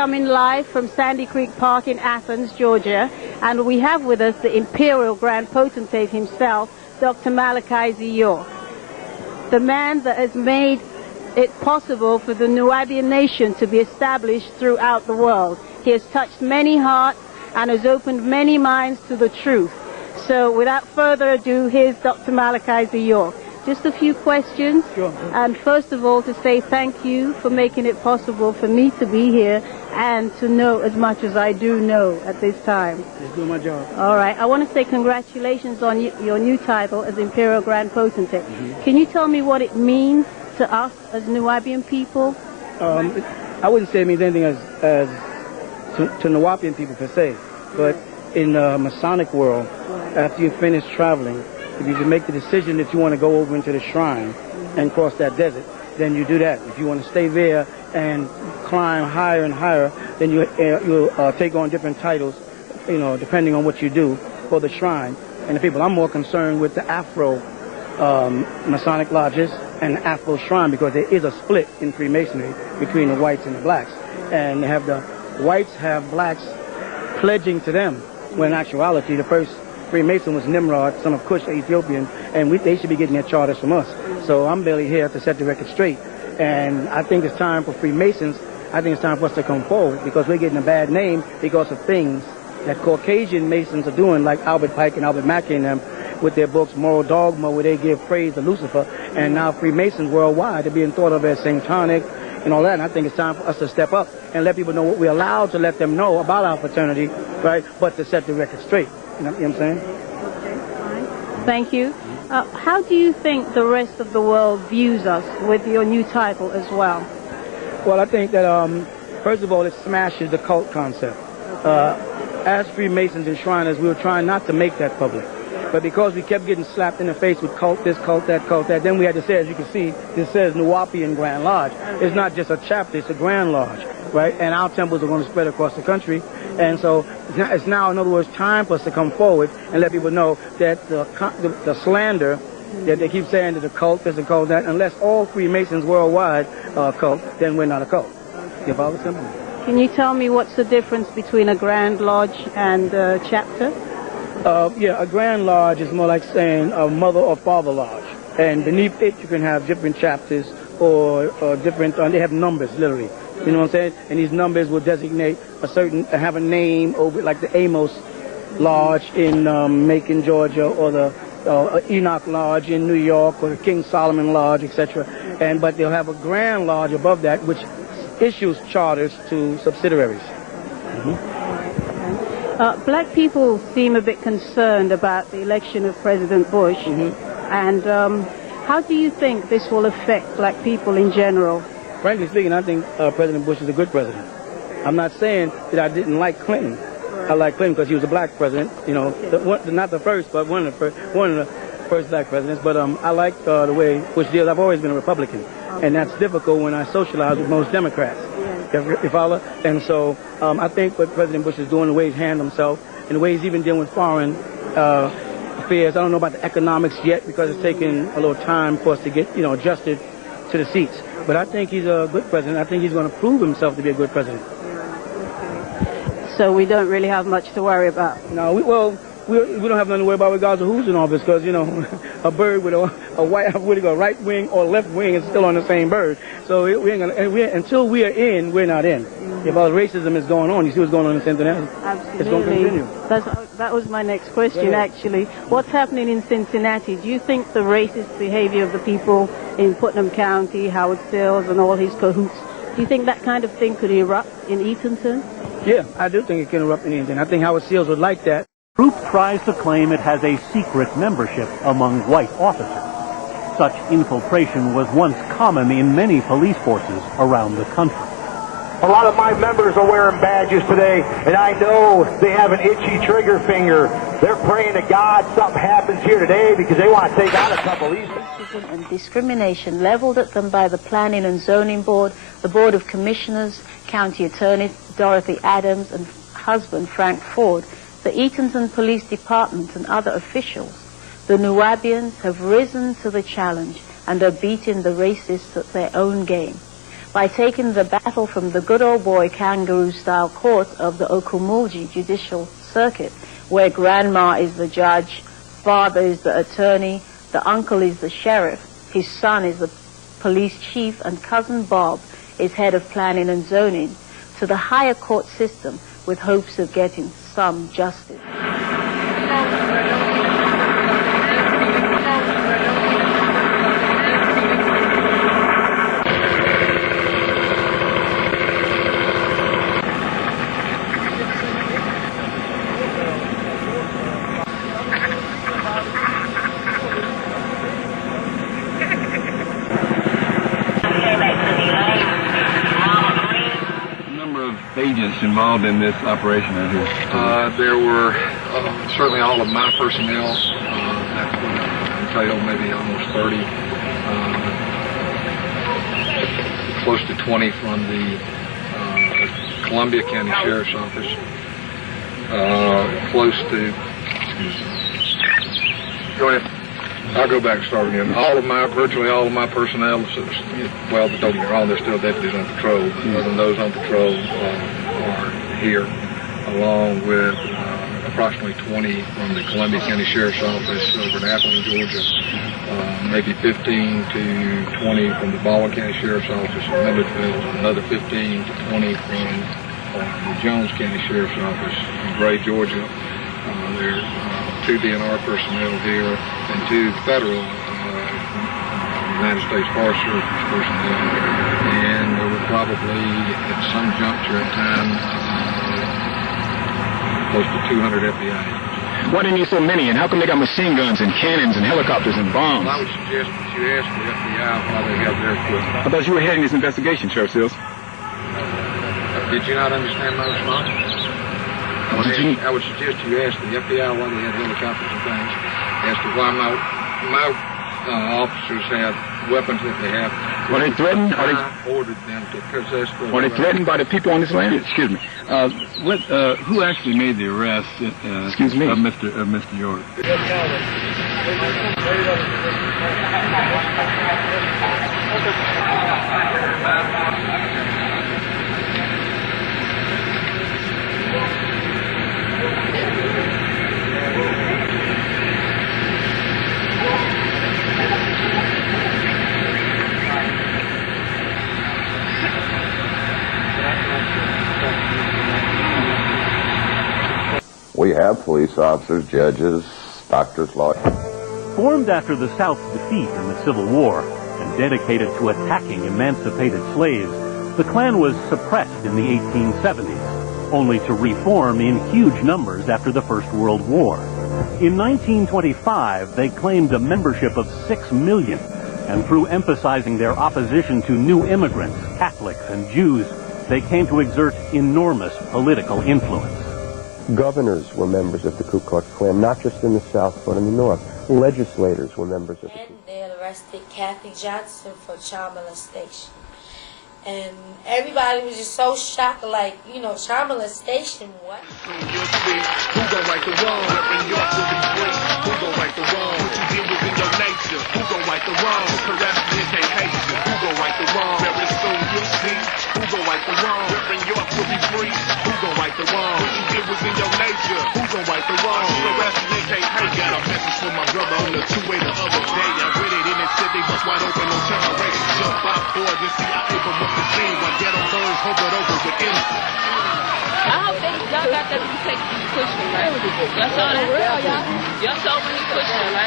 coming live from Sandy Creek Park in Athens, Georgia, and we have with us the Imperial Grand Potentate himself, Dr. Malachi Z. York, the man that has made it possible for the Nubian nation to be established throughout the world. He has touched many hearts and has opened many minds to the truth. So without further ado, here's Dr. Malachi Z. York. Just a few questions. Sure. And first of all, to say thank you for making it possible for me to be here and to know as much as I do know at this time. Just doing my job. All right. I want to say congratulations on your new title as Imperial Grand Potentate. Can you tell me what it means to us as Nubian people? I wouldn't say it means anything to Nubian people per se, but in the Masonic world, after you finish traveling, if you can make the decision that you want to go over into the shrine and cross that desert, then you do that. If you want to stay there and climb higher and higher, then you'll take on different titles, you know, depending on what you do for the shrine. And the people, I'm more concerned with the Afro Masonic lodges and the Afro shrine, because there is a split in Freemasonry between the whites and the blacks. And they have the whites have blacks pledging to them, when in actuality the first Freemason was Nimrod, son of Cush, the Ethiopian, and they should be getting their charters from us. So I'm barely here to set the record straight. And I think it's time for Freemasons, I think it's time for us to come forward, because we're getting a bad name because of things that Caucasian Masons are doing, like Albert Pike and Albert Mackey and them, with their books Moral Dogma, where they give praise to Lucifer. And now Freemasons worldwide are being thought of as Satanic and all that. And I think it's time for us to step up and let people know what we're allowed to let them know about our fraternity, right? But to set the record straight. You know what I'm saying? Okay, fine. Thank you. How do you think the rest of the world views us with your new title as well? Well, I think that, first of all, it smashes the cult concept. As Freemasons and Shriners, we were trying not to make that public. But because we kept getting slapped in the face with cult this, cult that, then we had to say, as you can see, this says Nubian Grand Lodge. It's not just a chapter, it's a Grand Lodge, right? And our temples are going to spread across the country. And so it's now, in other words, time for us to come forward and let people know that the slander that they keep saying that the cult, this and cult that, unless all Freemasons worldwide are a cult, then we're not a cult. You follow the symbol? Can you tell me what's the difference between a Grand Lodge and a chapter? Yeah, a Grand Lodge is more like saying a Mother or Father Lodge. And beneath it, you can have different chapters or different, they have numbers, literally. You know what I'm saying? And these numbers will designate a certain, have a name over, like the Amos Lodge in Macon, Georgia, or the Enoch Lodge in New York, or the King Solomon Lodge, etc. But they'll have a Grand Lodge above that, which issues charters to subsidiaries. Black people seem a bit concerned about the election of President Bush. And how do you think this will affect black people in general? Frankly speaking, I think President Bush is a good president. I'm not saying that I didn't like Clinton. I like Clinton because he was a black president, you know, not the first, but one of the first black presidents. But I like the way Bush deals. I've always been a Republican, and that's difficult when I socialize with most Democrats. You follow? And so I think what President Bush is doing, the way he's handling himself, and the way he's even dealing with foreign affairs. I don't know about the economics yet, because it's taking a little time for us to get, you know, adjusted to the seats. But I think he's a good president. I think he's going to prove himself to be a good president. So we don't really have much to worry about? No, we don't have nothing to worry about regardless of who's in office, because, you know, a bird with a right wing or left wing is still on the same bird. So we ain't gonna, until we are in, we're not in. If all racism is going on, you see what's going on in Cincinnati? Absolutely. It's going to continue. That was my next question, actually. What's happening in Cincinnati? Do you think the racist behavior of the people in Putnam County, Howard Sills, and all his cahoots, do you think that kind of thing could erupt in Eatonton? Yeah, I do think it can erupt in Eatonton. I think Howard Sills would like that. The group tries to claim it has a secret membership among white officers. Such infiltration was once common in many police forces around the country. A lot of my members are wearing badges today, and I know they have an itchy trigger finger. They're praying to God something happens here today because they want to take out a couple of these. Racism and discrimination leveled at them by the Planning and Zoning Board, the Board of Commissioners, County Attorney Dorothy Adams, and husband Frank Ford, the Eatonton Police Department, and other officials. The Nubians have risen to the challenge and are beating the racists at their own game. by taking the battle from the good old boy kangaroo-style court of the Okumulji Judicial Circuit, where grandma is the judge, father is the attorney, the uncle is the sheriff, his son is the police chief, and cousin Bob is head of planning and zoning, to the higher court system with hopes of getting some justice. Agents involved in this operation? There were certainly all of my personnel. That would entail maybe almost 30. Close to 20 from the Columbia County Sheriff's Office. Close to, go ahead. I'll go back and start again. Virtually all of my personnel, well, don't get me wrong, there's still deputies on patrol. Other than those on patrol are here, along with approximately 20 from the Columbia County Sheriff's Office over in Athens, Georgia. Maybe 15 to 20 from the Baldwin County Sheriff's Office in Millersville, another 15 to 20 from the Jones County Sheriff's Office in Gray, Georgia. There's 2 DNR personnel here and 2 federal United States Forest Service personnel. And there were probably, at some juncture in time, close to 200 FBI agents. Why do you need so many, and how come they got machine guns and cannons and helicopters and bombs? Well, I would suggest that you ask the FBI why they have their equipment. I thought you were heading this investigation, Sheriff Sills. Did you not understand my response? I would suggest you ask the FBI why they have helicopters and things, as to why my officers have weapons that they have. Are they threatened? I ordered them to possess those. Are they threatened by the people on this land? Excuse me. Who actually made the arrest? Excuse me. Of Mr. York? We have police officers, judges, doctors, lawyers. Formed after the South's defeat in the Civil War and dedicated to attacking emancipated slaves, the Klan was suppressed in the 1870s, only to reform in huge numbers after the First World War. In 1925, they claimed a membership of 6 million, and through emphasizing their opposition to new immigrants, Catholics, and Jews, they came to exert enormous political influence. Governors were members of the Ku Klux Klan, not just in the South, but in the North. Legislators were members of the Ku Klux Klan. They arrested Kathy Johnson for child molestation. And everybody was just so shocked, like, you know, child molestation, what? Who gon' right the wrong? Reverend York will be free. Who gon' right the wrong? What you did was in your nature. Who gon' right the wrong? Harassment can't hate you. Who gon' right the wrong? Very soon you'll see. Who gon' right the wrong? Reverend York will be free. Who gon' right the wrong? What you did was in your nature. Who gon' right the wrong? Harassment can't hate. Got a message for my brother on the two-way the other day. I read it and it said they bust wide open on terrorism. Jump out boys and see I able up the scene while ghetto birds hovered over with innocence. I hope y'all got that to take pushing, right? Y'all saw that? Y'all saw when he pushed him, right?